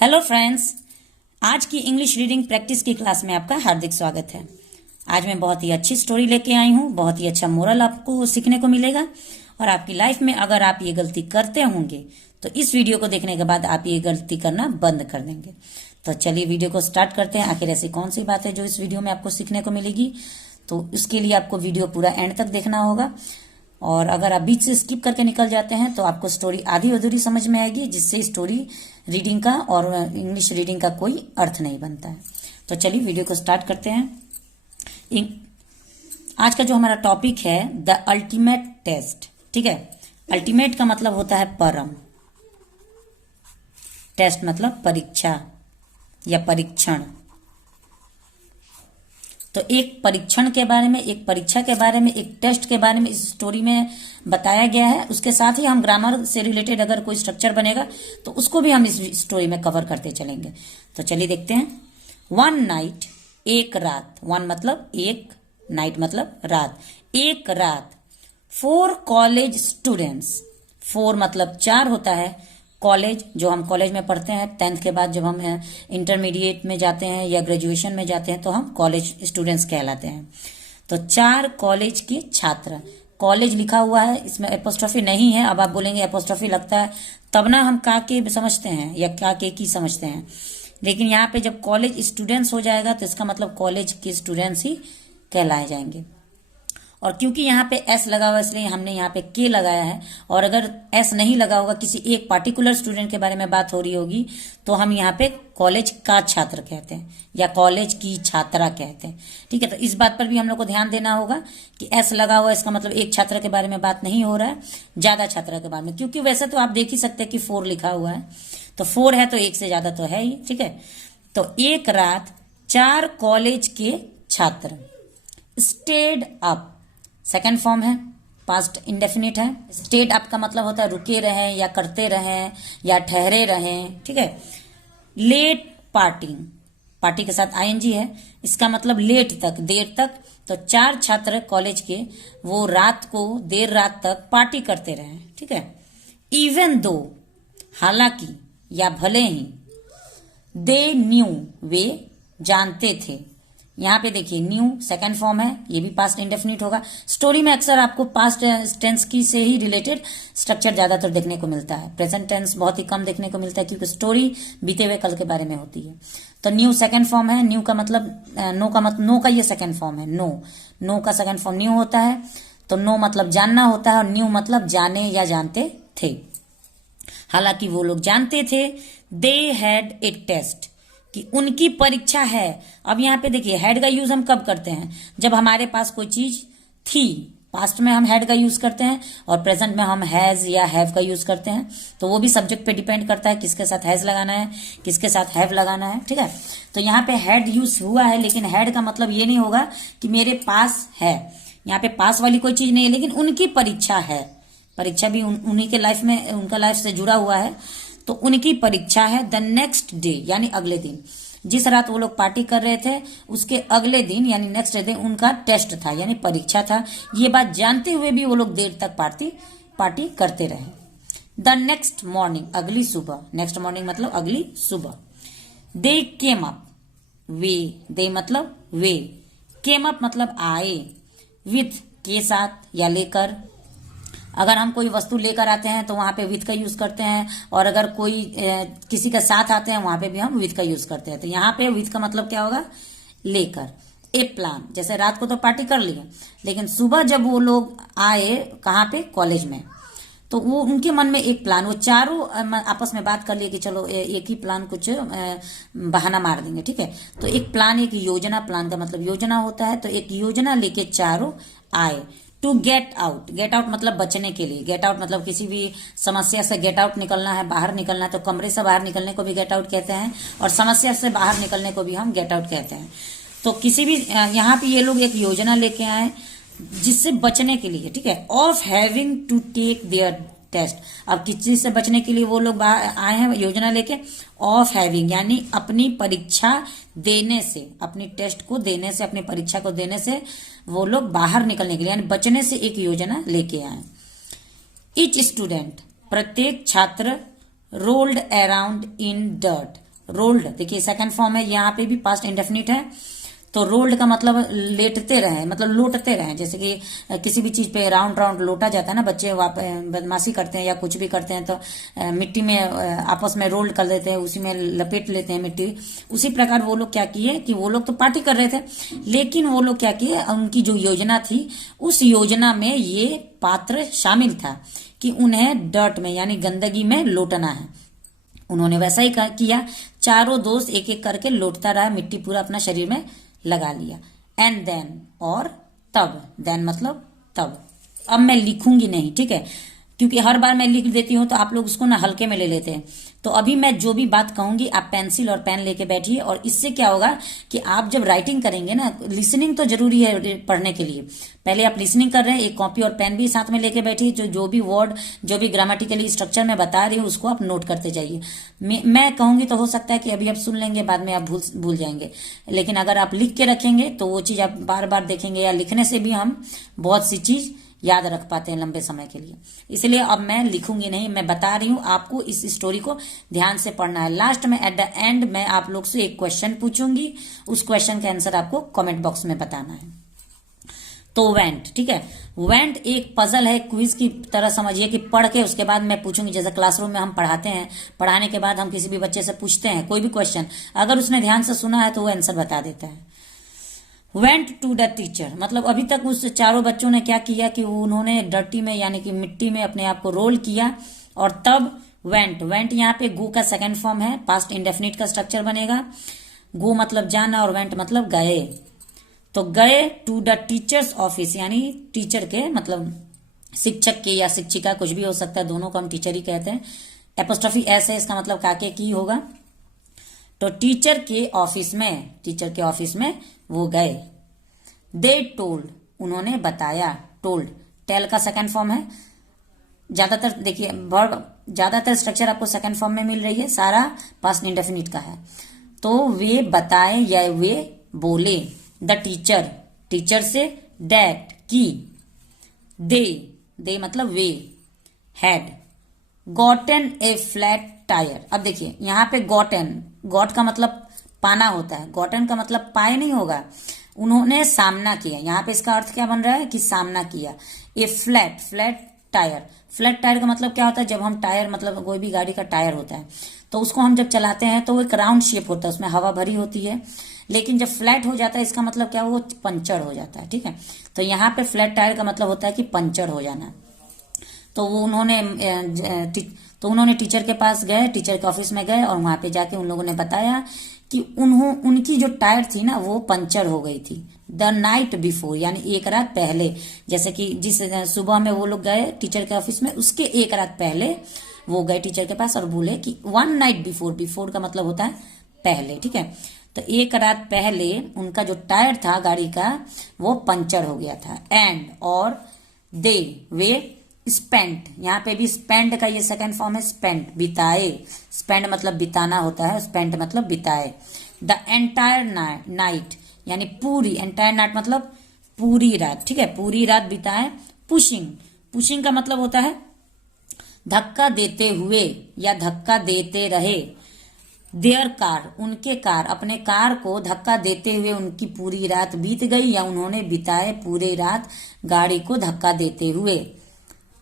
Hello friends, आज की English reading practice की क्लास में आपका हार्दिक स्वागत है। आज मैं बहुत ही अच्छी स्टोरी लेके आई हूँ। बहुत ही अच्छा मोरल आपको सीखने को मिलेगा और आपकी लाइफ में अगर आप ये गलती करते होंगे तो इस वीडियो को देखने के बाद आप ये गलती करना बंद कर देंगे। तो चलिए वीडियो को स्टार्ट करते हैं। आखिर ऐसी कौन सी बात है जो इस वीडियो में आपको सीखने को मिलेगी, तो इसके लिए आपको वीडियो पूरा एंड तक देखना होगा। और अगर आप बीच से स्किप करके निकल जाते हैं तो आपको स्टोरी आधी अधूरी समझ में आएगी, जिससे स्टोरी रीडिंग का और इंग्लिश रीडिंग का कोई अर्थ नहीं बनता है। तो चलिए वीडियो को स्टार्ट करते हैं। आज का जो हमारा टॉपिक है द अल्टीमेट टेस्ट। ठीक है, अल्टीमेट का मतलब होता है परम, टेस्ट मतलब परीक्षा या परीक्षण। तो एक परीक्षण के बारे में, एक परीक्षा के बारे में, एक टेस्ट के बारे में इस स्टोरी में बताया गया है। उसके साथ ही हम ग्रामर से रिलेटेड अगर कोई स्ट्रक्चर बनेगा तो उसको भी हम इस स्टोरी में कवर करते चलेंगे। तो चलिए देखते हैं। वन नाइट, एक रात, वन मतलब एक, नाइट मतलब रात, एक रात। फोर कॉलेज स्टूडेंट्स, फोर मतलब चार होता है। कॉलेज जो हम कॉलेज में पढ़ते हैं, 10th के बाद जब हम इंटरमीडिएट में जाते हैं या ग्रेजुएशन में जाते हैं तो हम कॉलेज स्टूडेंट्स कहलाते हैं। तो चार कॉलेज के छात्र, कॉलेज लिखा हुआ है, इसमें एपोस्ट्रोफी नहीं है। अब आप बोलेंगे एपोस्ट्रोफी लगता है तब ना हम का के समझते हैं या का के की समझते हैं, लेकिन यहाँ पे जब कॉलेज स्टूडेंट्स हो जाएगा तो इसका मतलब कॉलेज के स्टूडेंट्स ही कहलाए जाएंगे। और क्योंकि यहाँ पे एस लगा हुआ इसलिए हमने यहाँ पे के लगाया है। और अगर एस नहीं लगा होगा, किसी एक पार्टिकुलर स्टूडेंट के बारे में बात हो रही होगी, तो हम यहाँ पे कॉलेज का छात्र कहते हैं या कॉलेज की छात्रा कहते हैं। ठीक है, तो इस बात पर भी हम लोग को ध्यान देना होगा कि एस लगा हुआ इसका मतलब एक छात्र के बारे में बात नहीं हो रहा है, ज्यादा छात्रा के बारे में। क्योंकि वैसे तो आप देख ही सकते हैं कि 4 लिखा हुआ है, तो 4 है तो एक से ज्यादा तो है ही। ठीक है, तो एक रात चार कॉलेज के छात्र स्टेड अप, सेकेंड फॉर्म है, पास्ट इंडेफिनिट है। स्टेड अप का मतलब होता है रुके रहें या करते रहें या ठहरे रहें। ठीक है, लेट पार्टिंग, पार्टी के साथ आईएनजी है, इसका मतलब लेट तक, देर तक। तो चार छात्र कॉलेज के वो रात को देर रात तक पार्टी करते रहे। ठीक है, इवन दो, हालांकि या भले ही, दे न्यू, वे जानते थे। यहाँ पे देखिए न्यू सेकंड फॉर्म है, ये भी पास्ट इंडेफिनिट होगा। स्टोरी में अक्सर आपको पास्ट टेंस की से ही रिलेटेड स्ट्रक्चर ज्यादातर देखने को मिलता है। प्रेजेंट टेंस बहुत ही कम देखने को मिलता है क्योंकि स्टोरी बीते हुए कल के बारे में होती है। तो न्यू सेकंड फॉर्म है। न्यू का मतलब नो का मतलब, नो का ये सेकंड फॉर्म है। नो, नो का सेकंड फॉर्म न्यू होता है। तो नो मतलब जानना होता है और न्यू मतलब जाने या जानते थे। हालांकि वो लोग जानते थे। दे हैड ए टेस्ट, कि उनकी परीक्षा है। अब यहाँ पे देखिए हैड का यूज हम कब करते हैं, जब हमारे पास कोई चीज थी। पास्ट में हम हैड का यूज करते हैं और प्रेजेंट में हम हैज या हैव का यूज करते हैं। तो वो भी सब्जेक्ट पे डिपेंड करता है किसके साथ हैज लगाना है, किसके साथ हैव लगाना है। ठीक है, तो यहाँ पे हैड यूज हुआ है, लेकिन हैड का मतलब ये नहीं होगा कि मेरे पास है। यहाँ पे पास वाली कोई चीज नहीं है, लेकिन उनकी परीक्षा है। परीक्षा भी उन्हीं के लाइफ में, उनका लाइफ से जुड़ा हुआ है। तो उनकी परीक्षा है द नेक्स्ट डे, यानी अगले दिन। जिस रात वो लोग पार्टी कर रहे थे उसके अगले दिन यानी नेक्स्ट डे उनका टेस्ट था, यानी परीक्षा था। ये बात जानते हुए भी वो लोग देर तक पार्टी करते रहे। द नेक्स्ट मॉर्निंग, अगली सुबह, नेक्स्ट मॉर्निंग मतलब अगली सुबह। दे केम अप, वे, दे मतलब वे, केम अप मतलब आए, विथ के साथ या लेकर। अगर हम कोई वस्तु लेकर आते हैं तो वहां पे विथ का यूज करते हैं, और अगर कोई किसी के साथ आते हैं वहां पे भी हम विथ का यूज करते हैं। तो यहाँ पे विथ का मतलब क्या होगा, लेकर। ए प्लान, जैसे रात को तो पार्टी कर ली, लेकिन सुबह जब वो लोग आए कहाँ पे, कॉलेज में, तो वो उनके मन में एक प्लान, वो चारों आपस में बात कर लिए कि चलो एक ही प्लान, कुछ बहाना मार देंगे। ठीक है, तो एक प्लान, एक योजना, प्लान का मतलब योजना होता है। तो एक योजना लेके चारों आए। To get out, get out मतलब बचने के लिए। गेट आउट मतलब किसी भी समस्या से गेट आउट निकलना है, बाहर निकलना है। तो कमरे से बाहर निकलने को भी गेट आउट कहते हैं, और समस्या से बाहर निकलने को भी हम गेट आउट कहते हैं। तो किसी भी, यहाँ पे ये लोग एक योजना लेके आए जिससे बचने के लिए। ठीक है, of having to take their test. अब किस चीज से बचने के लिए वो लोग आए हैं योजना लेके, ऑफ हैविंग यानी अपनी परीक्षा देने से, अपनी टेस्ट को देने से, अपनी परीक्षा को देने से वो लोग बाहर निकलने के लिए यानी बचने से एक योजना लेके आए। ईच स्टूडेंट, प्रत्येक छात्र, rolled around in dirt, rolled, देखिए सेकंड फॉर्म है, यहाँ पे भी पास्ट इंडेफिनिट है। तो रोल्ड का मतलब लेटते रहे, मतलब लोटते रहे, जैसे कि किसी भी चीज पे राउंड राउंड लोटा जाता है ना, बच्चे बदमाशी करते हैं या कुछ भी करते हैं तो मिट्टी में आपस में रोल्ड कर देते हैं, उसी में लपेट लेते हैं मिट्टी। उसी प्रकार वो लोग क्या किए कि वो लोग तो पार्टी कर रहे थे, लेकिन वो लोग क्या किए, उनकी जो योजना थी उस योजना में ये पात्र शामिल था कि उन्हें डर्ट में यानी गंदगी में लोटना है। उन्होंने वैसा ही किया, चारों दोस्त एक एक करके लोटता रहा, मिट्टी पूरा अपना शरीर में लगा लिया। एंड देन, और तब, देन मतलब तब। अब मैं लिखूंगी नहीं, ठीक है, क्योंकि हर बार मैं लिख देती हूं तो आप लोग उसको ना हल्के में ले लेते हैं। तो अभी मैं जो भी बात कहूंगी आप पेंसिल और पेन लेके बैठिए, और इससे क्या होगा कि आप जब राइटिंग करेंगे ना, लिसनिंग तो जरूरी है पढ़ने के लिए, पहले आप लिसनिंग कर रहे हैं, एक कॉपी और पेन भी साथ में लेके बैठिए, जो भी वर्ड, जो भी ग्रामेटिकली स्ट्रक्चर में बता रही हूँ उसको आप नोट करते जाइए। मैं कहूंगी तो हो सकता है कि अभी आप सुन लेंगे, बाद में आप भूल जाएंगे, लेकिन अगर आप लिख के रखेंगे तो वो चीज आप बार बार देखेंगे, या लिखने से भी हम बहुत सी चीज याद रख पाते हैं लंबे समय के लिए। इसलिए अब मैं लिखूंगी नहीं, मैं बता रही हूं आपको, इस स्टोरी को ध्यान से पढ़ना है। लास्ट में एट द एंड मैं आप लोग से एक क्वेश्चन पूछूंगी, उस क्वेश्चन का आंसर आपको कमेंट बॉक्स में बताना है। तो वेंट, ठीक है, वेंट एक पजल है, क्विज की तरह समझिए कि पढ़ के उसके बाद मैं पूछूंगी, जैसे क्लासरूम में हम पढ़ाते हैं, पढ़ाने के बाद हम किसी भी बच्चे से पूछते हैं कोई भी क्वेश्चन, अगर उसने ध्यान से सुना है तो वो आंसर बता देता है। वेंट टू द टीचर, मतलब अभी तक उस चारों बच्चों ने क्या किया कि उन्होंने डर्टी में यानी कि मिट्टी में अपने आप को रोल किया, और तब वेंट, वेंट यहाँ पे गो का सेकंड फॉर्म है, पास्ट इंडेफिनिट का स्ट्रक्चर बनेगा। गो मतलब जाना और वेंट मतलब गए, तो गए टू द टीचर्स ऑफिस, यानी टीचर के मतलब शिक्षक के या शिक्षिका, कुछ भी हो सकता है, दोनों को हम टीचर ही कहते हैं। एपोस्ट्रोफी एस है, इसका मतलब काके की होगा। तो टीचर के ऑफिस में, टीचर के ऑफिस में वो गए। दे टोल्ड, उन्होंने बताया, टोल्ड टेल का सेकंड फॉर्म है। ज्यादातर देखिए वर्ब, ज्यादातर स्ट्रक्चर आपको सेकंड फॉर्म में मिल रही है, सारा पास्ट इंडेफिनिट का है। तो वे बताए या वे बोले, द टीचर, टीचर से, दैट की, दे मतलब वे, had gotten a flat tyre. अब देखिए यहाँ पे गॉटन, गॉट का मतलब पाना होता है, गॉटन का मतलब पाए नहीं होगा। उन्होंने सामना किया, यहाँ पे इसका अर्थ क्या बन रहा है कि सामना किया। A flat, flat tyre, flat tyre का मतलब क्या होता है, जब हम टायर मतलब कोई भी गाड़ी का टायर होता है तो उसको हम जब चलाते हैं तो वो एक राउंड शेप होता है, उसमें हवा भरी होती है, लेकिन जब फ्लैट हो जाता है इसका मतलब क्या, वो पंचर हो जाता है, ठीक है। तो यहाँ पे फ्लैट टायर का मतलब होता है कि पंचर हो जाना। तो वो उन्होंने टीचर के पास गए, टीचर के ऑफिस में गए, और वहां पे जाके उन लोगों ने बताया कि उनकी जो टायर थी ना वो पंचर हो गई थी। द नाइट बिफोर, यानी एक रात पहले, जैसे कि जिस सुबह में वो लोग गए टीचर के ऑफिस में, उसके एक रात पहले वो गए टीचर के पास और बोले कि वन नाइट बिफोर, बिफोर का मतलब होता है पहले, ठीक है। तो एक रात पहले उनका जो टायर था गाड़ी का वो पंचर हो गया था। एंड, और दे, वे स्पेंट, यहाँ पे भी स्पेंड का ये सेकंड फॉर्म है, स्पेंट बिताए, स्पेंड मतलब बिताना होता है, स्पेंट मतलब बिताए। द एंटायर नाइट, यानी पूरी, एंटायर नाइट मतलब पूरी रात, ठीक है, पूरी रात बिताए। पुशिंग, पुशिंग का मतलब होता है धक्का देते हुए या धक्का देते रहे। देयर कार, उनके कार, अपने कार को धक्का देते हुए उनकी पूरी रात बीत गई, या उन्होंने बिताए पूरी रात गाड़ी को धक्का देते हुए।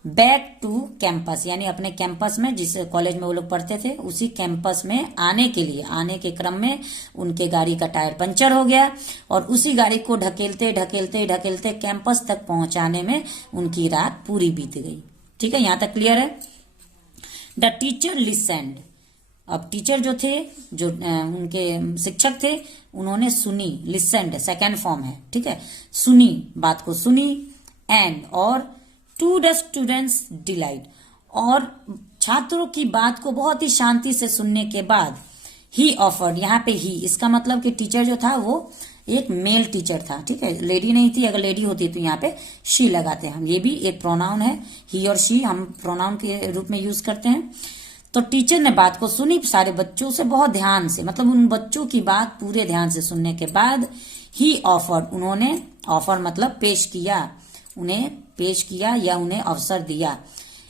बैक टू कैंपस, यानी अपने कैंपस में, जिस कॉलेज में वो लोग पढ़ते थे उसी कैंपस में आने के लिए, आने के क्रम में उनके गाड़ी का टायर पंचर हो गया, और उसी गाड़ी को ढकेलते ढकेलते ढकेलते कैंपस तक पहुंचाने में उनकी रात पूरी बीत गई। ठीक है, यहां तक क्लियर है। द टीचर लिसेंड, अब टीचर जो थे, जो उनके शिक्षक थे, उन्होंने सुनी, लिसेंड सेकेंड फॉर्म है, ठीक है, सुनी, बात को सुनी। एंड, और टू द स्टूडेंट्स डिलाइट, और छात्रों की बात को बहुत ही शांति से सुनने के बाद ही ऑफर्ड, यहाँ पे ही, इसका मतलब कि टीचर जो था वो एक मेल टीचर था, ठीक है, लेडी नहीं थी। अगर लेडी होती तो यहाँ पे शी लगाते हैं हम, ये भी एक प्रोनाउन है, ही और शी हम प्रोनाउन के रूप में यूज करते हैं। तो टीचर ने बात को सुनी सारे बच्चों से बहुत ध्यान से, मतलब उन बच्चों की बात पूरे ध्यान से सुनने के बाद ही ऑफर्ड, उन्होंने, ऑफर मतलब पेश किया, उन्हें पेश किया या उन्हें अवसर दिया।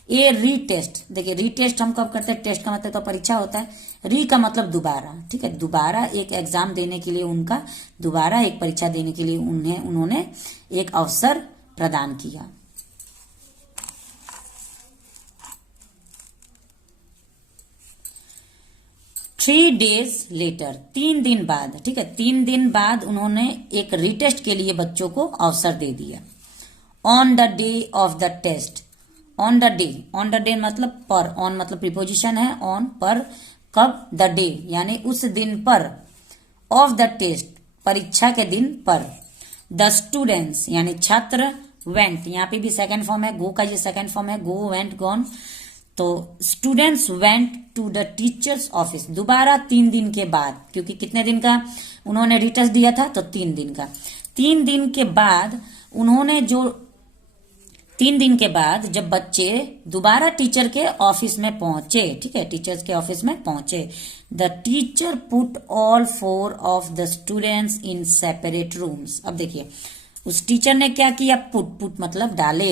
ए रीटेस्ट, देखिए रीटेस्ट हम कब करते हैं, टेस्ट का मतलब तो परीक्षा होता है, री का मतलब दोबारा, ठीक है, दोबारा एक एग्जाम देने के लिए उनका, दोबारा एक परीक्षा देने के लिए उन्होंने एक अवसर प्रदान किया। थ्री डेज लेटर, 3 दिन बाद, ठीक है, 3 दिन बाद उन्होंने एक रीटेस्ट के लिए बच्चों को अवसर दे दिया। On the day of the test, on the day मतलब पर, ऑन मतलब प्रीपोजिशन है, ऑन पर, कब, द डे यानी उस दिन पर, ऑफ द टेस्ट परीक्षा के दिन पर, द स्टूडेंट्स यानी छात्र, वेंट यहाँ पे भी सेकंड फॉर्म है, गो का ये सेकंड फॉर्म है, गो, वेंट, गॉन, तो students went to the teachers office, दोबारा 3 दिन के बाद, क्योंकि कितने दिन का उन्होंने रिटेस्ट दिया था, तो 3 दिन का, 3 दिन के बाद उन्होंने जो 3 दिन के बाद जब बच्चे दोबारा टीचर के ऑफिस में पहुंचे, ठीक है, टीचर्स के ऑफिस में पहुंचे, the teacher put all 4 of the students in separate rooms. अब देखिए उस टीचर ने क्या किया, पुट मतलब डाले,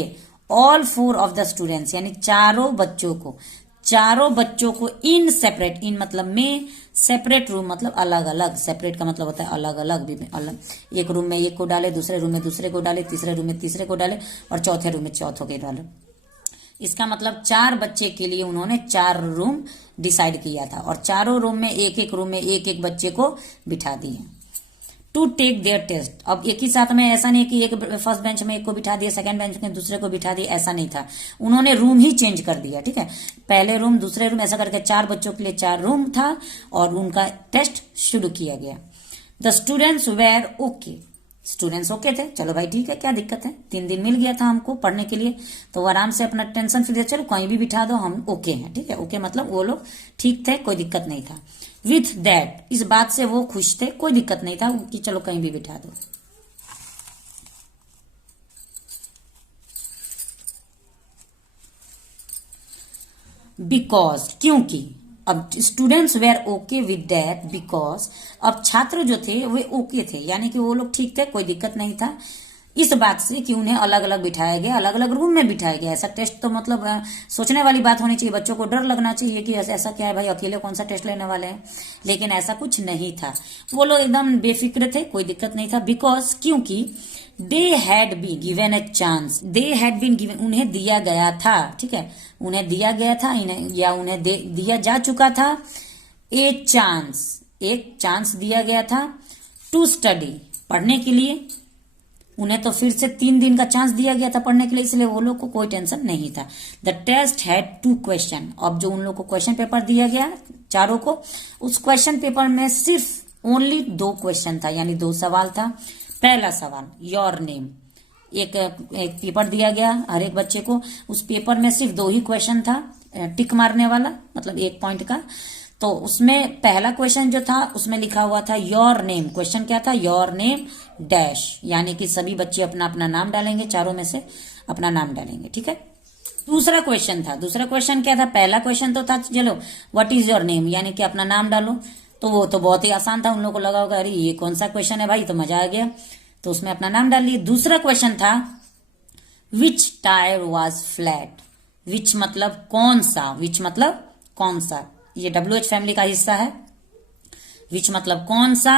ऑल 4 ऑफ द स्टूडेंट्स यानी चारों बच्चों को इन सेपरेट, इन मतलब में, सेपरेट रूम मतलब अलग अलग, सेपरेट का मतलब होता है अलग अलग, भी अलग, एक रूम में एक को डाले, दूसरे रूम में दूसरे को डाले, तीसरे रूम में तीसरे को डाले, और चौथे रूम में चौथों के डाले। इसका मतलब 4 बच्चे के लिए उन्होंने 4 रूम डिसाइड किया था, और चारों रूम में एक रूम में एक बच्चे को बिठा दिए। टू टेक देयर टेस्ट, अब एक ही साथ में, ऐसा नहीं कि एक फर्स्ट बेंच में एक को बिठा दिया, सेकंड बेंच में दूसरे को बिठा दिया, ऐसा नहीं था, उन्होंने रूम ही चेंज कर दिया, ठीक है, पहले रूम दूसरे रूम ऐसा करके 4 बच्चों के लिए 4 रूम था, और उनका टेस्ट शुरू किया गया। The students were okay, students okay थे, चलो भाई ठीक है, क्या दिक्कत है, 3 दिन मिल गया था हमको पढ़ने के लिए, तो वो आराम से अपना टेंशन फ्री, चलो कहीं भी बिठा दो, हम ओके हैं, ठीक है, ओके मतलब वो लोग ठीक थे, कोई दिक्कत नहीं था। विथ दैट, इस बात से वो खुश थे, कोई दिक्कत नहीं था कि चलो कहीं भी बिठा दो। बिकॉज, क्योंकि, अब students were okay with that because, अब छात्र जो थे वे ओके थे, यानी कि वो लोग ठीक थे, कोई दिक्कत नहीं था इस बात से कि उन्हें अलग अलग बिठाया गया, अलग अलग रूम में बिठाया गया। ऐसा टेस्ट तो मतलब सोचने वाली बात होनी चाहिए, बच्चों को डर लगना चाहिए कि ऐसा क्या है भाई, अकेले कौन सा टेस्ट लेने वाले हैं, लेकिन ऐसा कुछ नहीं था, वो लोग एकदम बेफिक्र थे, कोई दिक्कत नहीं था। बिकॉज, क्योंकि they had been given a chance, they had been given उन्हें दिया गया था, ठीक है, उन्हें दिया गया था, या उन्हें दिया जा चुका था, ए चांस, एक चांस दिया गया था, टू स्टडी पढ़ने के लिए, उन्हें तो फिर से 3 दिन का चांस दिया गया था पढ़ने के लिए, इसलिए वो लोग को कोई टेंशन नहीं था। द टेस्ट हैड 2 क्वेश्चन, अब जो उन लोग को क्वेश्चन पेपर दिया गया चारों को, उस क्वेश्चन पेपर में सिर्फ ओनली 2 क्वेश्चन था, यानी 2 सवाल था। पहला सवाल योर नेम, एक पेपर दिया गया हर एक बच्चे को, उस पेपर में सिर्फ 2 ही क्वेश्चन था, टिक मारने वाला मतलब 1 पॉइंट का। तो उसमें पहला क्वेश्चन जो था उसमें लिखा हुआ था योर नेम, क्वेश्चन क्या था, योर नेम डैश, यानी कि सभी बच्चे अपना अपना नाम डालेंगे, चारों में से अपना नाम डालेंगे, ठीक है। दूसरा क्वेश्चन था, दूसरा क्वेश्चन क्या था, पहला क्वेश्चन तो था चलो व्हाट इज योर नेम, यानी कि अपना नाम डालो, तो वो तो बहुत ही आसान था, उन लोगों को लगा होगा अरे ये कौन सा क्वेश्चन है भाई, तो मजा आ गया, तो उसमें अपना नाम डाल लिए। दूसरा क्वेश्चन था विच टायर वॉज फ्लैट, विच मतलब कौन सा, विच मतलब कौन सा, ये WH फैमिली का हिस्सा है। विच मतलब कौन सा,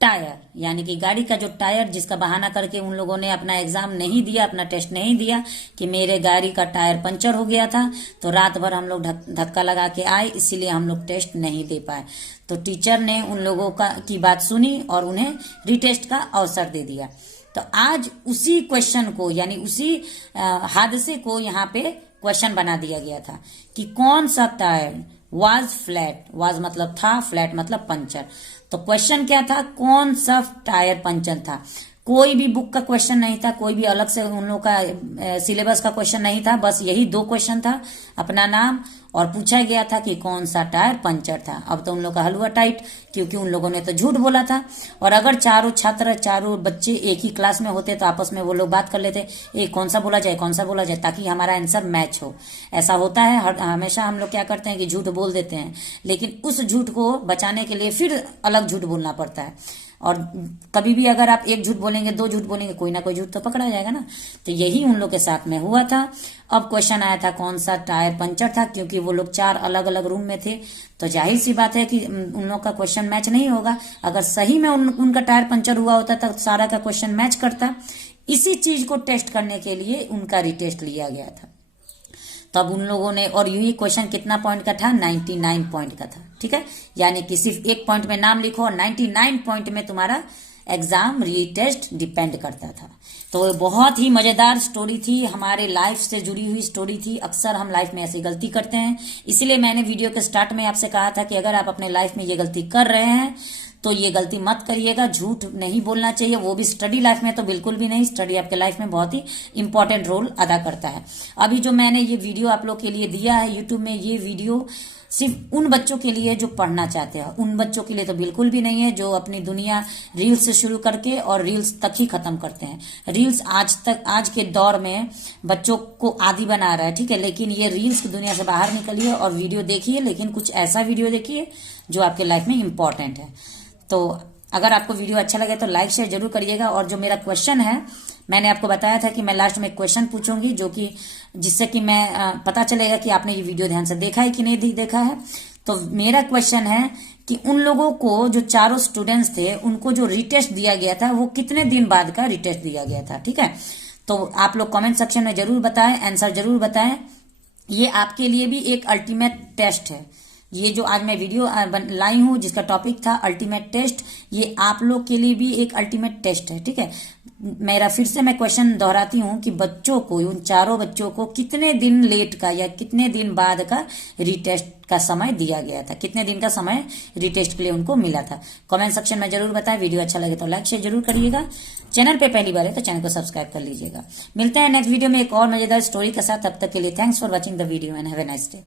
टायर यानी कि गाड़ी का जो टायर, जिसका बहाना करके उन लोगों ने अपना एग्जाम नहीं दिया, अपना टेस्ट नहीं दिया कि मेरे गाड़ी का टायर पंचर हो गया था, तो रात भर हम लोग धक्का लगा के आए, इसीलिए हम लोग टेस्ट नहीं दे पाए। तो टीचर ने उन लोगों की बात सुनी और उन्हें रीटेस्ट का अवसर दे दिया। तो आज उसी क्वेश्चन को, यानी उसी हादसे को यहाँ पे क्वेश्चन बना दिया गया था कि कौन सा टायर वाज फ्लैट, वाज मतलब था, फ्लैट मतलब पंचर। तो क्वेश्चन क्या था, कौन सा टायर पंचर था। कोई भी बुक का क्वेश्चन नहीं था, कोई भी अलग से उन लोग का सिलेबस का क्वेश्चन नहीं था, बस यही 2 क्वेश्चन था, अपना नाम और पूछा गया था कि कौन सा टायर पंचर था। अब तो उन लोग का हलवा टाइट, क्योंकि उन लोगों ने तो झूठ बोला था। और अगर चारों छात्र, चारों बच्चे एक ही क्लास में होते तो आपस में वो लोग बात कर लेते, कौन सा बोला जाए, कौन सा बोला जाए, ताकि हमारा आंसर मैच हो। ऐसा होता है हमेशा, हम लोग क्या करते हैं कि झूठ बोल देते हैं, लेकिन उस झूठ को बचाने के लिए फिर अलग झूठ बोलना पड़ता है। और कभी भी अगर आप एक झूठ बोलेंगे, दो झूठ बोलेंगे, कोई ना कोई झूठ तो पकड़ा जाएगा ना। तो यही उन लोग के साथ में हुआ था। अब क्वेश्चन आया था कौन सा टायर पंचर था, क्योंकि वो लोग 4 अलग अलग रूम में थे, तो जाहिर सी बात है कि उन लोग का क्वेश्चन मैच नहीं होगा। अगर सही में उनका टायर पंचर हुआ होता तो सारा का क्वेश्चन मैच करता। इसी चीज को टेस्ट करने के लिए उनका रिटेस्ट लिया गया था। तब उन लोगों ने, और यही क्वेश्चन कितना पॉइंट का था, 99 पॉइंट का था, ठीक है। यानी कि सिर्फ एक पॉइंट में नाम लिखो और 99 पॉइंट में तुम्हारा एग्जाम रीटेस्ट डिपेंड करता था। तो बहुत ही मजेदार स्टोरी थी, हमारे लाइफ से जुड़ी हुई स्टोरी थी। अक्सर हम लाइफ में ऐसी गलती करते हैं, इसीलिए मैंने वीडियो के स्टार्ट में आपसे कहा था कि अगर आप अपने लाइफ में ये गलती कर रहे हैं तो ये गलती मत करिएगा। झूठ नहीं बोलना चाहिए, वो भी स्टडी लाइफ में तो बिल्कुल भी नहीं। स्टडी आपके लाइफ में बहुत ही इंपॉर्टेंट रोल अदा करता है। अभी जो मैंने ये वीडियो आप लोग के लिए दिया है यूट्यूब में, ये वीडियो सिर्फ उन बच्चों के लिए जो पढ़ना चाहते हैं, उन बच्चों के लिए तो बिल्कुल भी नहीं है जो अपनी दुनिया रील्स से शुरू करके और रील्स तक ही खत्म करते हैं। रील्स आज के दौर में बच्चों को आदी बना रहा है, ठीक है। लेकिन ये रील्स की दुनिया से बाहर निकलिए और वीडियो देखिए, लेकिन कुछ ऐसा वीडियो देखिए जो आपके लाइफ में इंपॉर्टेंट है। तो अगर आपको वीडियो अच्छा लगे तो लाइक शेयर जरूर करिएगा। और जो मेरा क्वेश्चन है, मैंने आपको बताया था कि मैं लास्ट में एक क्वेश्चन पूछूंगी, जो कि जिससे कि मैं पता चलेगा कि आपने ये वीडियो ध्यान से देखा है कि नहीं देखा है। तो मेरा क्वेश्चन है कि उन लोगों को, जो चारों स्टूडेंट्स थे, उनको जो रिटेस्ट दिया गया था वो कितने दिन बाद का रिटेस्ट दिया गया था, ठीक है। तो आप लोग कमेंट सेक्शन में जरूर बताएं, आंसर जरूर बताएं। ये आपके लिए भी एक अल्टीमेट टेस्ट है। ये जो आज मैं वीडियो लाई हूं जिसका टॉपिक था अल्टीमेट टेस्ट, ये आप लोग के लिए भी एक अल्टीमेट टेस्ट है, ठीक है। मेरा फिर से मैं क्वेश्चन दोहराती हूं कि बच्चों को, उन चारों बच्चों को कितने दिन लेट का या कितने दिन बाद का रिटेस्ट का समय दिया गया था, कितने दिन का समय रिटेस्ट के लिए उनको मिला था। कमेंट सेक्शन में जरूर बताएं। वीडियो अच्छा लगे तो लाइक शेयर जरूर करिएगा। चैनल पे पहली बार है तो चैनल को सब्सक्राइब कर लीजिएगा। मिलते हैं नेक्स्ट वीडियो में एक और मजेदार स्टोरी के साथ। तब तक के लिए thanks for watching the video and have a nice day.